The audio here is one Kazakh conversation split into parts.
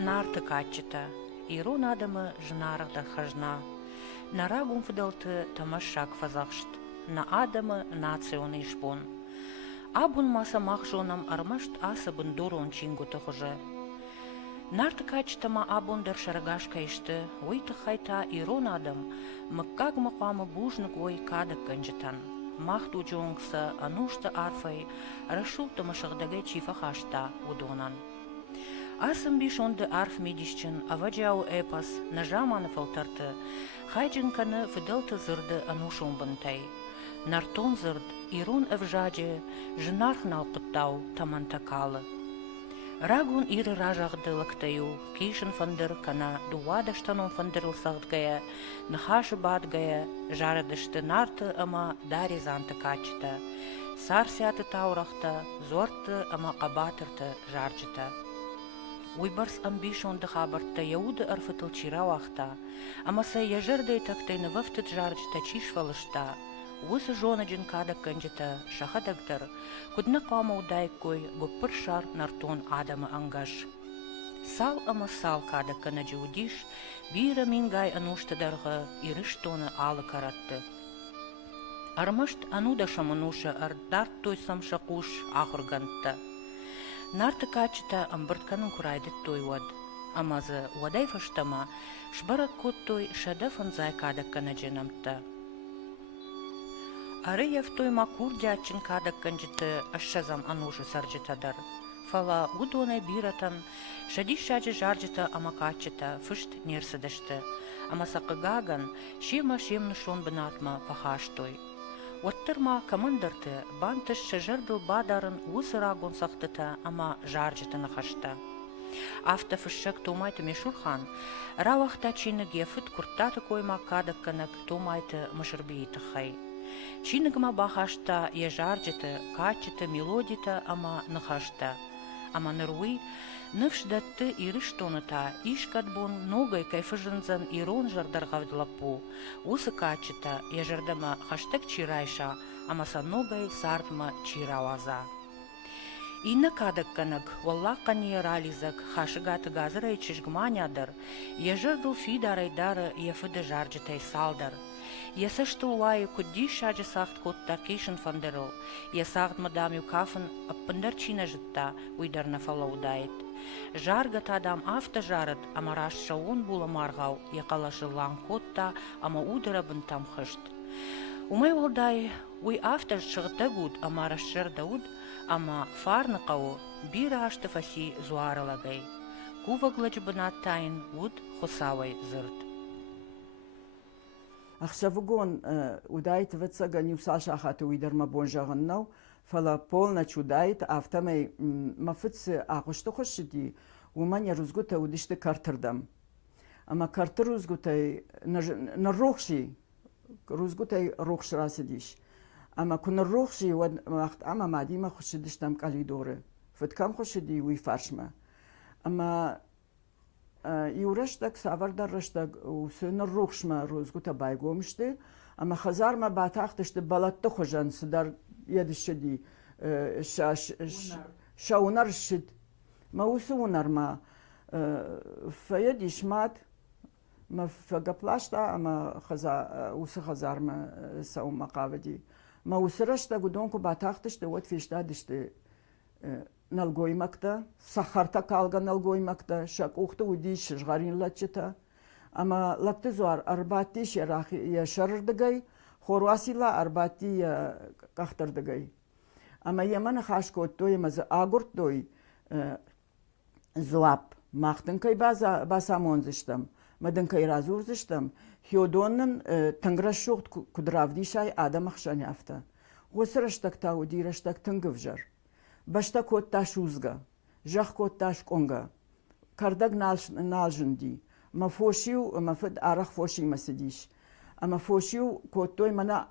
нарты каччыта, ирун адымы жынарыгдар хажна. На рагун фыдалты тамашак фазахшт, на адымы национы ишбон. Абун маса махжонам армашт асыбын дурон чингу тұхыжы. Нарты качтама абундар шарагашка ишты, уйты хайта ирун адым, мыккаг мақамы бужнық ой кадык гынжытан. Махту джонгса анушты арфай, рашу тамашығдығы чифа хашта удонан. Асым бишонды арф медишчен, аваджау эпас, нажаманы фалтарты, хайджинканы фыдалты зырды анушон бынтай. Нартон зырд, ирун эвжаджи, жынарх налқыттау тамантакалы. Рагун иры ражағды лықтаю, кейшін фандыр кана дуадаштанон фандырыл сағдгая, нахашы бадгая, жарыдышты нарты ама дари занты качыта, сарсяты таурахта, зорты ама қабатырты жаржыта. Уйбарс амбишонды хабарта яуды арфытыл чирауахта, ама са яжырдай тактайны вафтыт жаржыта чишвалышта, Усы жона джин кадак гынжыта шахадагдыр, кудны қама удайкой гоппыр шар нартон адамы ангаш. Сал ама сал кадак гына жудиш, бира мингай ануштадарғы ирыш тоны алы каратты. Армашт ануда шамануша ардарт той самшакуш ахыргантта. Нарты качыта амбыртканын курайды той вад. Амазы вадай фаштама шбарак кот той шадафан зай кадак гына джинамта. Арыев той макур дячын кадак гынжыты ашшазам анужы саржытадар. Фала удоны биратан, шади шаджы жаржыта ама качыта, фышт нерсыдышты. Ама сақыгаган, шема шемны шон бынатма пахаштой. Оттырма командырты, бантыш шыжырдыл бадарын усырагон сақтыта, ама жаржыты нахашта. Афта фышшак томайты мешурхан, равахта чиныге фыт курттаты койма кадак гынак томайты мышырбейті хай. Чиныгма бахашта ежаржыты, качыты, мелодита, ама нахашта. Ама нырвы, нывшдатты ирыштоныта, ишкатбон ногай кайфыжынзан ирон жардаргавдлапу, усы качыта, ежардама хаштаг чирайша, ама са ногай сартма чирауаза. Инна кадак канак, валлаққан ерализак, хашыгаты газырай чишгманядар, ежардыл фидарайдары ефыды жаржытай салдар. Ясышты уайы кудди шаджы сахт котта кейшін фандырыл, ясағд мадамю кафын аппындар чина жытта уйдарна фалаудайт. Жаргат адам афта жарыт, ама рашша он була марғау, яқалашы лан котта, ама удыра бынтам хышт. Умай олдай, уй афта шығыта гуд, ама рашшырда уд, ама фарны қау, бір ашты фаси зуарылагай. Куваглач бынат тайын уд хосавай зырт. Ахшавугон удайт вецага нюсаша хату уйдарма бонжагыннау, фала полнач удайт автамай мафыцы ақышты хошиди, уманя рузгута удишты картырдам. Ама картыр рузгутай на рохши, рузгутай рохш расидиш. Ама куна рохши вахт ама мадима хошидиштам калидоры. Фыткам хошиди уй фаршма. Ама Иураштак савардараштак усына рухшма розгута байгомшты, ама хазарма батахтышты балатты хожан сыдар едишеди шаунар шид. Ма усы унарма фаедишмат, ма фагаплашта, ама усы хазарма саума қавади. Ма усырашта гудонку батахтышты вот фештадышты налгоймакта, сахарта калга налгоймакта, шак ухты удиш жгарин лачыта. Ама лакты зуар арбати шерахи я шарырдыгай, хорвасила арбати я кахтырдыгай. Ама ямана хашко той мазы агурт той зуап. Махтынкай басамонзыштам, мадынкай разурзыштам, хиодоннын тынграшуғт кудравдишай адамахшан яфта. Госыраштакта удираштак тынгывжар. Башта котта шузга, жах котта шконга, кардаг налжынди, ма фошиу, ма фыд арах фоши масидиш. Ама фошиу коттой мана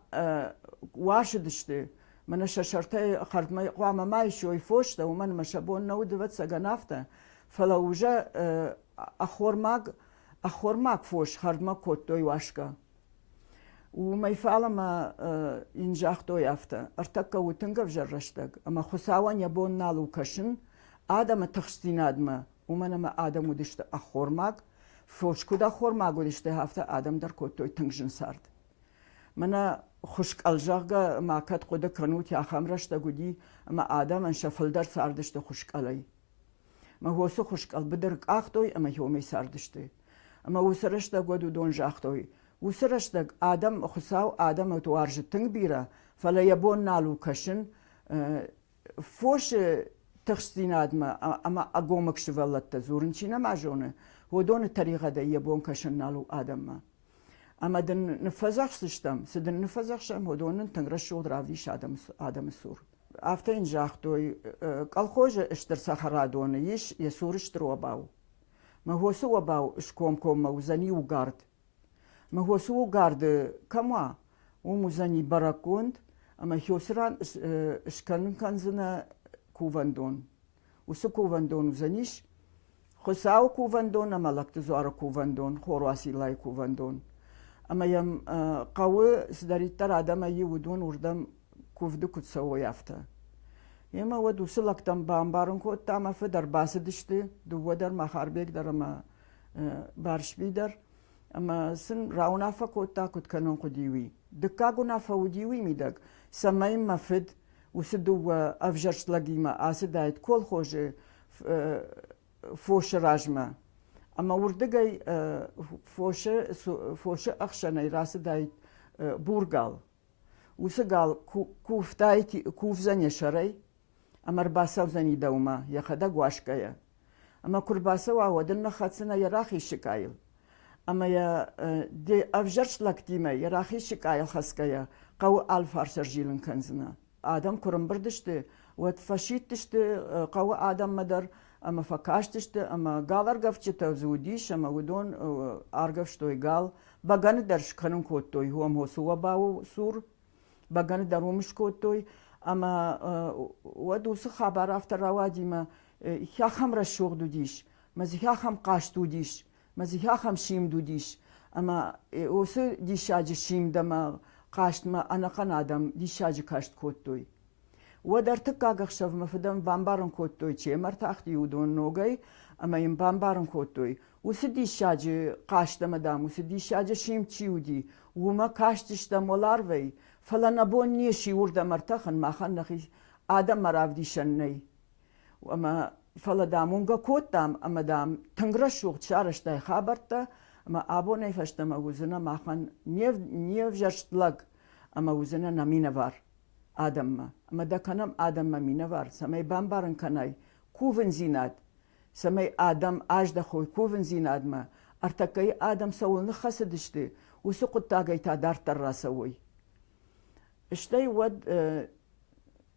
вашидышты, мана шашартай хартмай қуама майшой фошта, уман машабон наудыват саганафта, фала уже ахормаг фош хартма коттой вашка. وما يفعلما إنجاحتو يافتا ارتكا وتنقف جرشتك أما خساوان يبون نالو كشن آدم تخستين آدما ومنما آدم ودشت أخورماق فوش كدا خورماق ودشت هفته آدم در كوتوي تنجن سارد منا خشك الجاغا ما كات قد كنوت يا خمرش تقولي ما آدم ان شفل در ساردشت خشك علي ما هو سو خشك البدرك اختوي اما هو مي ساردشت اما وسرش تقول دون جاختوي وسرش تق آدم خساو آدم توارج تنبيرا فلا يبون نالو كشن فوش تخستين آدم اما اقومك شفلت تزورن شينا ما جونه هو دون الطريقة دا يبون كشن نالو آدم ما اما دن نفزخ سشتم سدن نفزخ شم هدون تنگرش درافدیش آدم سور افته این جاختوی قلخوش اشتر سخرادونه یش یسورش درو باو ما هو سو باو اشکوم کوم موزنی و گارد ما هو سو گارد کما و موزنی براکوند اما هیوسران اشکنن کنزنا کووندون و سو کووندون وزنیش خساو کووندون اما لکت زوار کووندون خورواسی لای کووندون اما يم قوي سدريتر آدم يودون وردم كوفدو كتسوي يافتا يما ودو سلك تم بامبارن كو تاما فدر باسدشتي دو ودر ما خاربيك در ما بارش بيدر اما سن راونا فكو تا كت كنون قديوي دكاغو نافا وديوي ميدك سمايم مفد وسدو افجرش لقيمة آسدايت كل خوش فوش راجمة اما وردگی فوش اخشنی راس دایت بورگال وسگال کوفتایتی کوف زنی شری امر باسو زنی دوما یا خدا گواشکایا اما کرباسو آودن نخاتسنا یا راخی شکایل اما یا دی افجرش لکتیمه یا راخی شکایل خسکایا قو الفارشر جیلن کنزنا آدم کرم بردشته و تفشیتشته قو آدم مدر اما فکاشتشت اما گال ارگفچتا زودیش اما ودون ارگفشتوی گال بگن درش کنن کوتوی هم هسوا باو سور بگن درومش کوتوی اما ودوس خبر افتر روادی ما هیاخم رشوق دودیش مزی هیاخم قاش دودیش مزی هیاخم شیم دودیش اما اوس دیشاج شیم دما قاشت ما انا قن آدم دیشاج کاشت کوتوی و در تکاغ شف مفدم بامبارن کوتوی چه مرتاخت یودون نوگای اما این بامبارن کوتوی و سدی شاج قاشت مدام و سدی شاج شیم چیودی و ما کاشتش دمولار وی فلا نبون نیشی ورد مرتاخن ما خن نخی آدم مراودی شنی و اما فلا دامونگا کوتام اما دام تنگرش وقت شارش دای خبرتا اما آبو نیفشتم اوزنا ما خن نیو جرشت لگ اما اوزنا نمینه وار آدم ما اما دا کنم آدم ما مینوار سمی بامبارن کنای کوون زیناد سمی آدم آج دا خوی کوون زیناد ما ارتکای آدم سوال نخصدشتی و سقط تاگای تا دارتر راسوی اشتای ود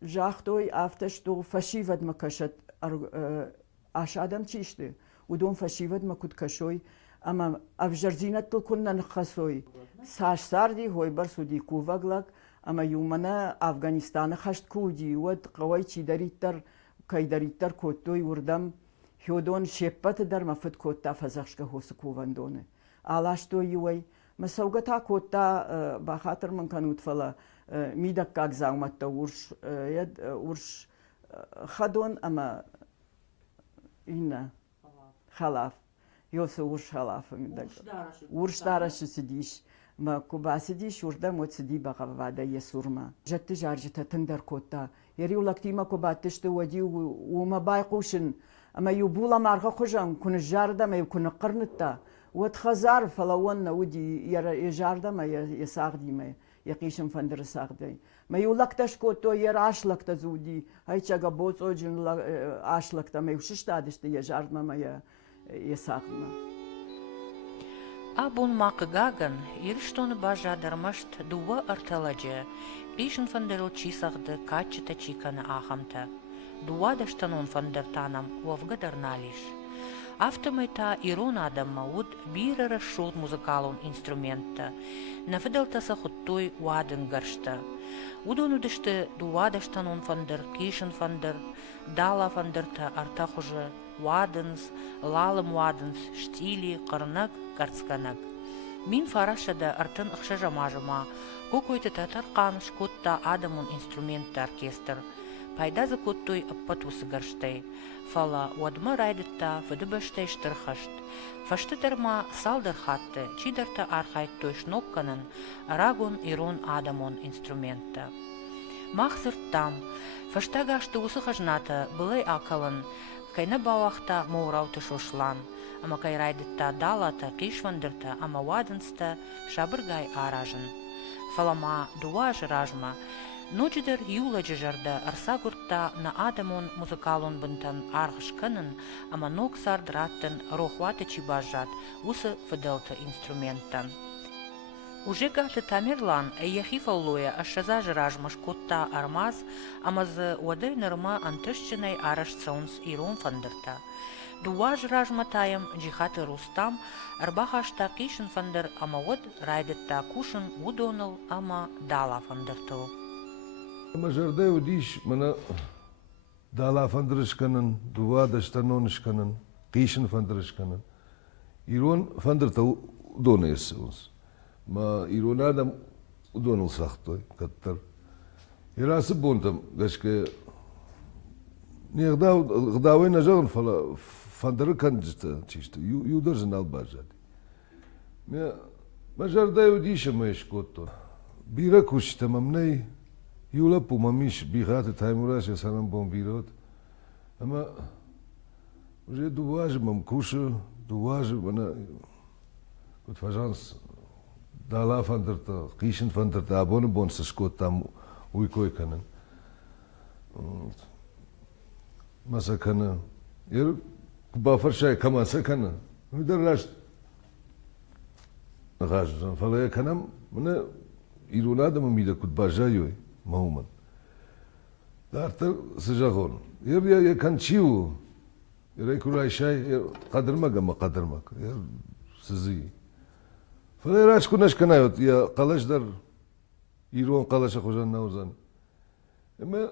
جاختوی آفتشتو فشیود مکشت آش آدم چیشتی و دون فشیود مکد کشوی اما افجر زینت تل کنن نخصوی ساش ساردی هوی برسو دی کووگلک اما یومنا افغانستان خشت کودی ود قوی چی دریتر کوتوی وردم هیودون شپت در مفت کوتا فزخش که حس کووندونه آلاش تو یوی مسوگتا کوتا با خاطر من کنود فلا میدک کاغ زاومت تا ورش خدون اما این خلاف یوسو ورش خلاف ورش دارش سدیش ما كوباسديش وردا موتسدي بقى بعد يسورما جت جارجة تندر كوتا يري ولكتي ما كوباتشت ودي وما بايقوشن اما يبولا مارغا خجان كون الجاردا ما يكون قرنتا وتخزار فلون ودي يرى جاردا ما يساغدي ما يقيشن فندر ساغدي ما يولكتش كوتو يراش لك تزودي هاي تشاغا بوت اوجن اش لك ما يوشش تادشت يجارد ما يساغنا Abun makgagan irstone baja dermasht duwa artelaje, pischen van der ochisagde kacheta chikana achamta, duwa de stanon van der tanam wovgadernalish. Автомайта ирона адаммауд бирера шут музыкалун инструмента, нафиделтаса хуттой ваден гаршта. Удонудеште дуадештанон фандер, кишен фандер, дала фандерта артахуже, ваденс, лалым ваденс, штили, карнак, карцканак. Мин фарашада артын ықшажама-жама, какой-то татаркан шкотта адамун инструментта оркестр. пайдазы куттой аппатусы гарштай. Фала уадма райдытта фыдыбаштай штырхашт. Фаштыдарма салдар хатты, чидарта архайт той шнопканын, рагон ирон адамон инструментта. Махсыр там, фаштагашты усы хажната былай акалын, кайна бауахта моурауты шошлан, ама кай райдытта далата кишвандырта, ама вадынста шабыргай аражын. Фалама дуаж ражма, ночидер юла жижарда арсагурта на адамон музыкалон бынтан аргышканын, ама ног сардраттын рохваты чибажат, усы фыделта инструментан. Уже гаты тамерлан ехифаллуя ашазаж ражмаш котта армаз, ама з уадай нырма антышчынай араш цаунс ирон фандырта. Дуаж ражматаем джихаты Рустам, арбахашта кишын фандыр, ама вот райдытта кушын удоныл, ама дала фандыртыл. Мажардай удиш мана дала фандырышканын, дувадаштанонышканын, кишын фандырышканын. Ирон фандырта удоны есуынс. Ма ирон адам удоныл сахтой, каттар. Ирасы бонтам, гашке гдавай нажагын фала фандыры канджыта чишта, юдаржын албажады. Мажардай удиша маеш котто. Бира кушта мамней, Юла пумамиш бихаты таймураш я санам бомбирот. Ама уже дуважи мам кушу, дуважи мана кот фажанс дала фандерта, кишен фандерта, абону бонса шкот там уйкой канан. Маса кана. Ер бафаршай камаса кана. Уйдар раш нахажан. Фалая канам мана ирунада мамида кут бажайой. Мауман. Дартер сыжагон. Я канчиу. Я курайшай кадырмага ма кадырмак. Я сызы. Фалайрач кунаш канайот. Я калашдар ирон калаша хожан наузан. Эме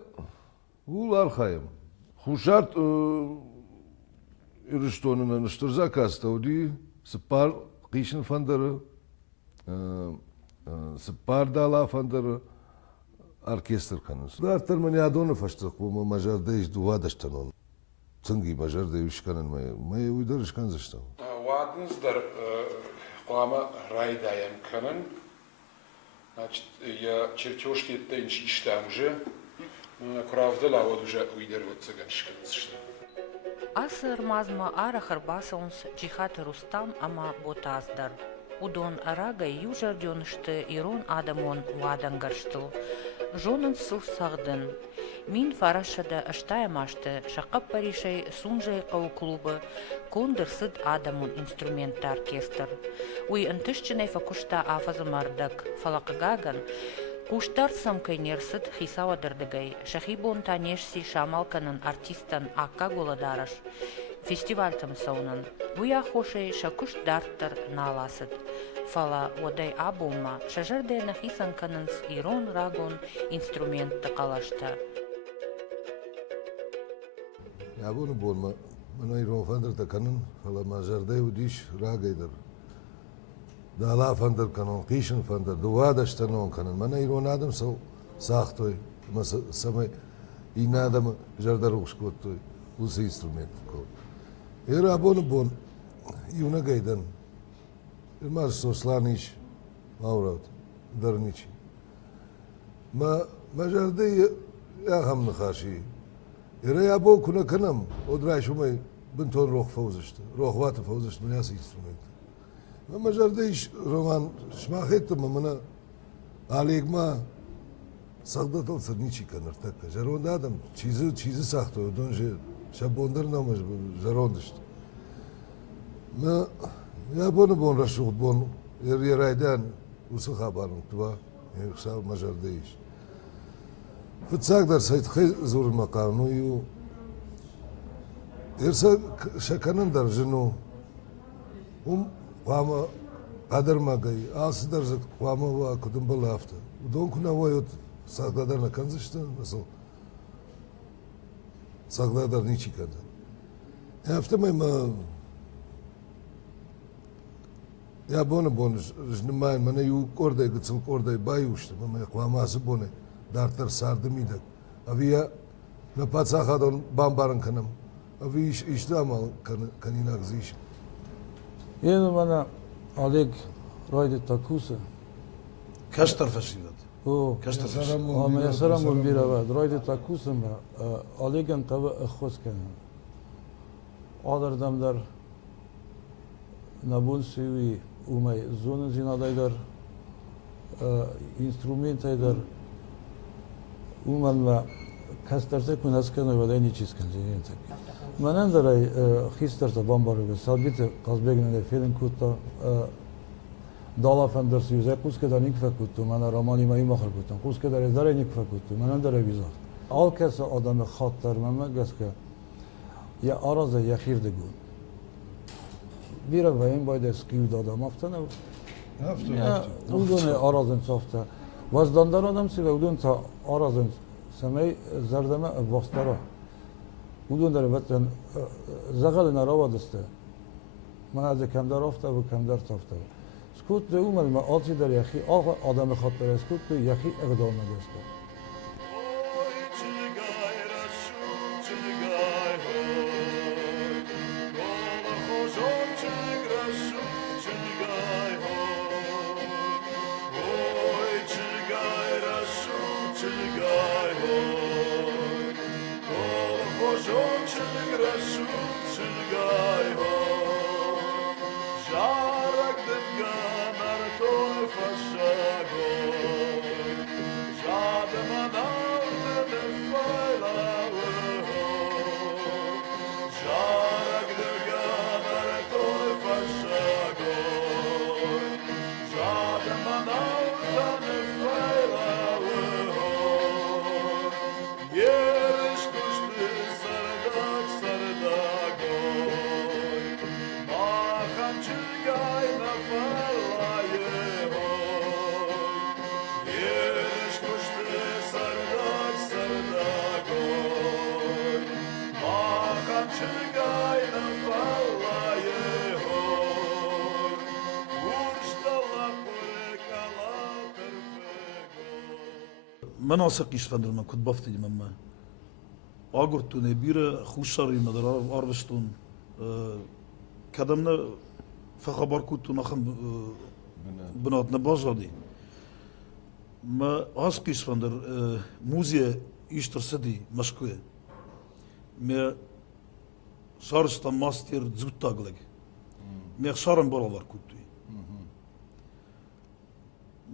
ул архаем. Хушарт ирштонун штурзакаста уди спар кишин фандары спар дала фандары оркестр канус. Дартер мани адоны фаштык, bu Macar'da hiç duvaдаштанон. Цынги Macar'da üşkanın maya uydarışkan zaштан. Вадыныздар қоғама райдаям канын. Значит, я чертежки это иштам уже. Кравдала вот уже уйдер вот цыганшкан заштан. Асыр мазма арахар басаунс джихаты Рустам ама ботаздар. Удон арагай южар дёнышты ирон адамон вадангарштыл. Жонын сыл сагдын. Мин фарашада аштаямашты шақап паришай сунжай қау клубы кондыр сыд адамон инструментта оркестр. Уй ынтышчынай факушта афазымардак фалақыгаган куштар самкайнер сыд хисава дырдыгай. Шахибон танешси шамалканын артистан акка голадараш. Фестивальтым саунын. Уя хошей шакуш дарттар наласыд. Фала одай абума шажардай нахисан канынс ирон рагон инструментты калашта. Я bunu bolma. Mana irон фандырта канын, фала Macar'da udиш ragaydır. Dala fandır kanın, kişin fandır, duvaдаштанон канын. Mana irон adam sahtoy. Masa samay ina adam jardar uskottoy. Usi instrument ko. Era bunu bon. Yuna gaydan. Irmaz soslaniş mavrat darniçi. Macar'da ya hamını karşı. Era ya bu kuna kanam. Odray şumay binton roh fawzıştı. Roh vatı fawzıştı. Bu nasıl instrument? Macar'da iş roman şmah ettim ama alegma sagdat olsa niçi kanır takka. Jaronda adam çizi sahtı. Donje şabonдар namaz jarondıştı. Ya bunu bon raşuq bon yeraydan usu xabarın tuva yoksa Macar'da iş. Fıtsaklar sayt xey zor makamı yu. Ersa şakanın darjını qama qadarmagay asıdar qama va kudumbal hafta. Don kuna vayot sagdadarna kanzıştı nasıl? Sagdadar niçi kandı? Hafta mayma ya bunu jnimay mana yu orday gıtsıl orday bayuştu. Mama qaması bunu dartar sardı mıydı. Aviya Na Patsacha dan bambaren kanam. Wie is dat mal kan je nog zien? Jedno mana Oleg rojde takusa. Kastar fascinat. O, Kastar ama ja saram umbirava, rojde takusa ma Olegan qava khoskan. Adardamlar nabun sivi umay zonen zinadaydar instrumentayдар уманла кастарсе кунаскано вадайни чискан так. Манандарай хистарта бомбарга салбите казбегнене филин кута дала фандерс юзе кускеда никфа куту мана романи май махар куту кускеда резаре никфа куту манандарай виза ал каса адам хаттар мама гаска я араза я хирдегу бира ваин байда скиу дадам афтана я удоне аразен софта ваздандар адам си удон та аразен самай зардама вастара удон дاره ватن زغل ناروا دسته من از کمدار افته و کمدار تافته سکوت به اومد ما آتی در یخی آدم خاطر سکوت به یخی اقدام ندسته مناسق işvendir men kutbaftı men ma. Agurtu ne bir khuşari madar arvestun. Kadamna fa khabar kutu nakham بنات نبازادی. ما هسکیش فندر موزیه ایشتر سدی مشکوه. ما سارستان ماستر زود تاگلگ. ما خسارم بالا کودی.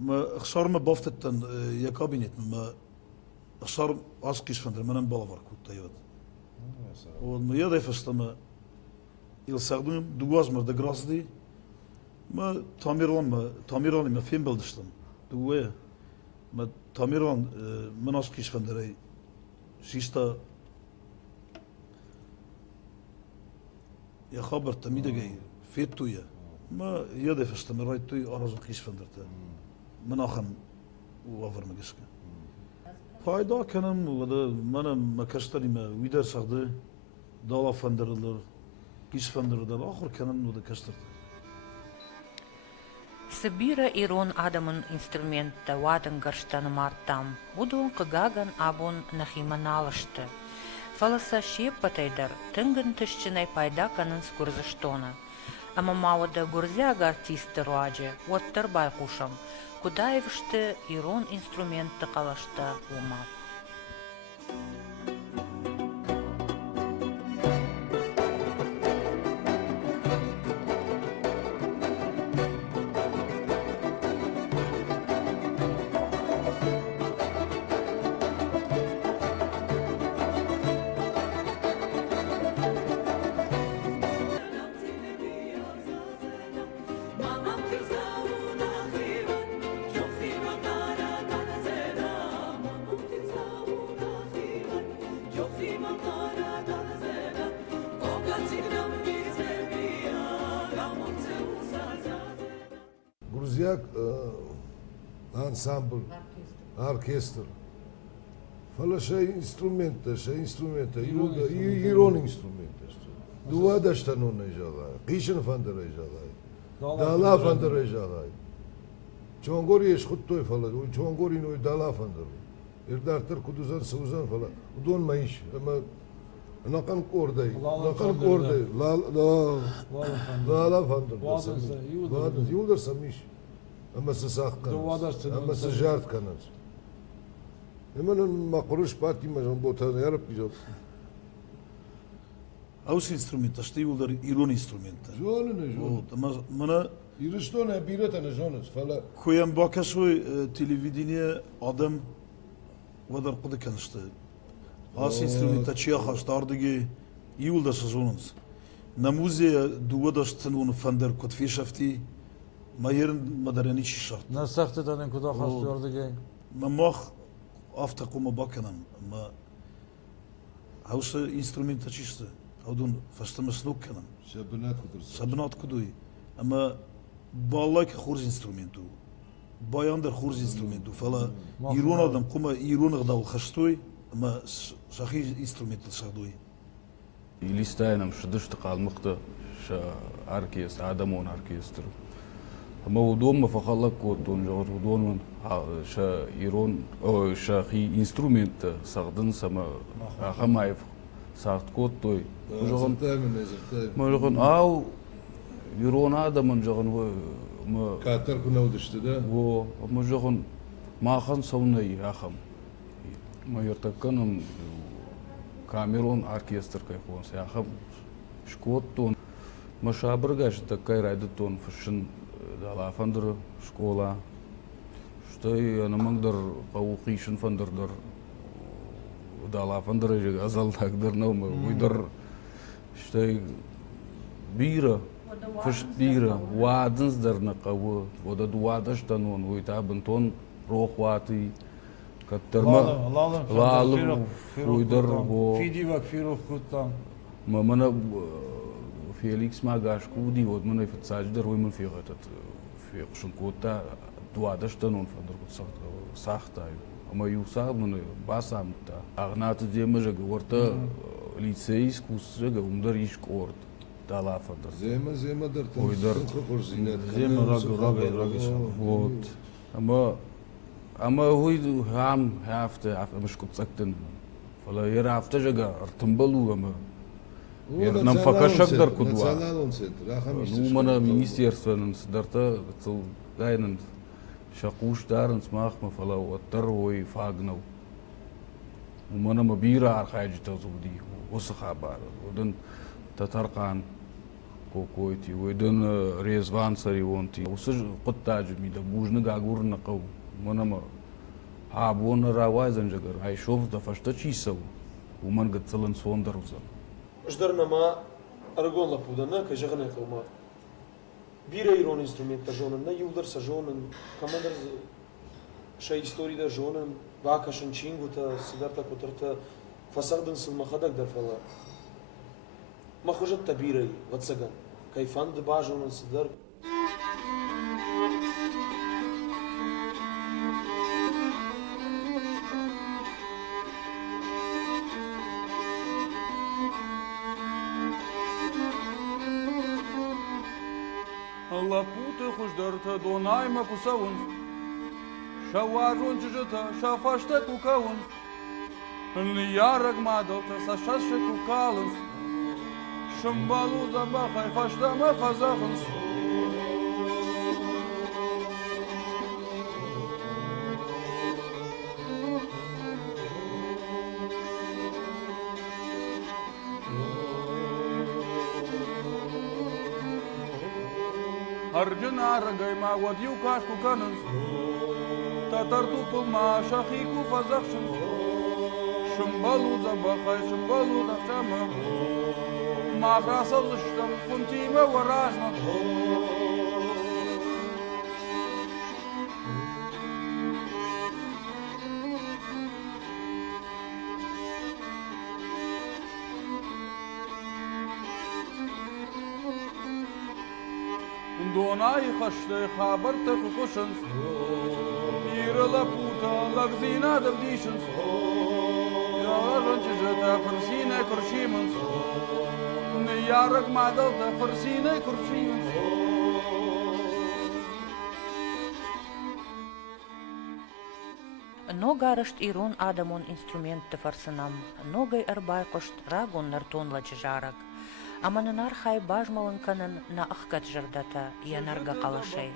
ما خسارم بافتتن یا کابینت ما خسارم هسکیش فندر منم بالا کودی یاد. و ما یاد فستم İlsağdım duazmır da grasdi. Ma tamirlan ma film bildiştim. Duaya. Ma tamirlan menas kiş fenderey. Sista ya haber tamide gay fettuya. Ma yade festem raytuy arazı kiş fenderte. Menachem waver magiska. Fayda kanım ve de manam makastarime wider sagdı. Dala fenderler. Кишфандердер ахыр канан нуда каштырды. Сыбира ирон адамын инструментта вадын гарштаны мартам, удун кыгаган абун нахиман алышты. Фаласа шеппатайдар, тынгын тышчынай пайда канын скурзыштона. Ама мавада гурзяга артисты руаджи, оттыр байкушам, кудаевшты ирон инструментты калашта умап. Грузияк ансамбль, оркестр. Фала шей инструмента, ирон инструмента. Дуада штано нежалай, кишен фандер ежалай, дала фандер ежалай. Чонгори еш хуттой фала, чонгори ной дала фандер. Irdartır kuduzan sıvızan falan. Udon mayış ama nakan kordayı. Lala Nakan fandırda. kordayı. La fandır. Vadınsa, yıldır. Vadınsa yıldır samış. Ama sısak kanız. Duvadarsın, Ama sen- sıcart kanız. Hemen makruş parti majan botanı yarıp güzel. Aus instrumenta, știi uldar iron instrumenta. Jonu ne jonu. Вот, ама мана İristone birete ne jonuz falan. којам бакашој телевидение адам вадар куды канышты. Аз инструмента чија хаштардыги иулда сезонунс. На музея дувадашты он фандер кот фишафти майерн мадарени шарт. На сахтадан куда хастырды гей. Ма мах афта кома баканам, ма ауса инструмента чишты. Аудун фаштама снукканам. Şabınat kudursun. Sabnat kuduy. Ama bağlak xurz instrumentu. Bayandır xurz instrumentu. Fala iron adam kuma iron gdal xastoy ama şahi instrumental şadoy. Илистайнам шыдышты қалмықты ша оркестр, адамон оркестр. Ама удобно фахалак коттон жогор удобно ша ирон ша хи инструмент сагдын сама Ахамаев сагт коттой. Жогон Можогон ау ирон адамын жогон ма Katar kuna düştü de. во можогон махан саунай ахам. Майортаканым Камерон оркестр кайхон сяхам шкоттон машабыргаш такай райдытон фшин дала фандыр школа что и анамаңдар паухишин фандырдар дала фандыр азал тагдыр наума уйдар что бира фш бира вадынсдар на кавы вода дуадаштан он уйтабын тон рохваты Каттарма лалым уйдар во Фидивак фирох куттан. мамана Феликс Магаш куди вот мана фицаждар вы ман фигатат фикшн кота дуадаштан он фандыр сахтай ама юса мана басамта агнат демежа горта лицей искусствага умдар ишкорт дала фандыр Zema dırtın. Uydar. Зема рага. вот Ama huy ham hafte mش kutsakten fala yer hafte jaga artumbalu ama yer nam fakashak kudwa Nacionalon set. Raham işte. nu mana ministerstven darta цел gainen shaqush darn smach ma fala watar hoy fagnau mana mabira arkhaj tazudi us khabar odan tatarqan kokoyti odan rezvan sari wonti us quttaj mi da bujna gagur naqaw منما هابون راوازن جگر ای شوف د فشته چیسو ومن گتلن сондеруза Ждарна ма аргон ла пудана ка жагна тома. Бира ирон инструмента жонен на юлдар са жонен командир ша история да жонен вакашен чингута сидарта котарта фасагдын сылма хадак дар фала. Ма хожат табирай ватсаган. Кайфан да бажонен сидар. Лапуты хуждарта донайма кусавун. Шаважон чужата, шафашта кукавун. Ярак мадалта сашаше кукалын. Шамбалу забахай фаштама фазахын. Arjuna ragayma wadiu kashku kanans Tatartu pulma shahiku fazakshun Shumbalu zabakhay shumbalu dafshama Mahrasa zishtam funtima warajma Donai khashte khabar te kushans Irla puta lagzina del dishans Ya ranjata farsina kurshimans Ne yarak madal ta farsina kurshimans Nogarst Irun Adamon instrument te farsanam, nogay arbaiqost ragun narton la jarak. Amanın arxay bajmalın kanın na axkat jardata yanarga qalashay.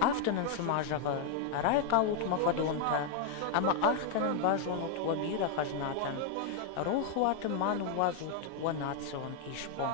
Aftanın smajağı, ray qalut mafadonta, ama arxkanın bajonut wabira xajnatan. Rohwat man wazut wa nation ishpon.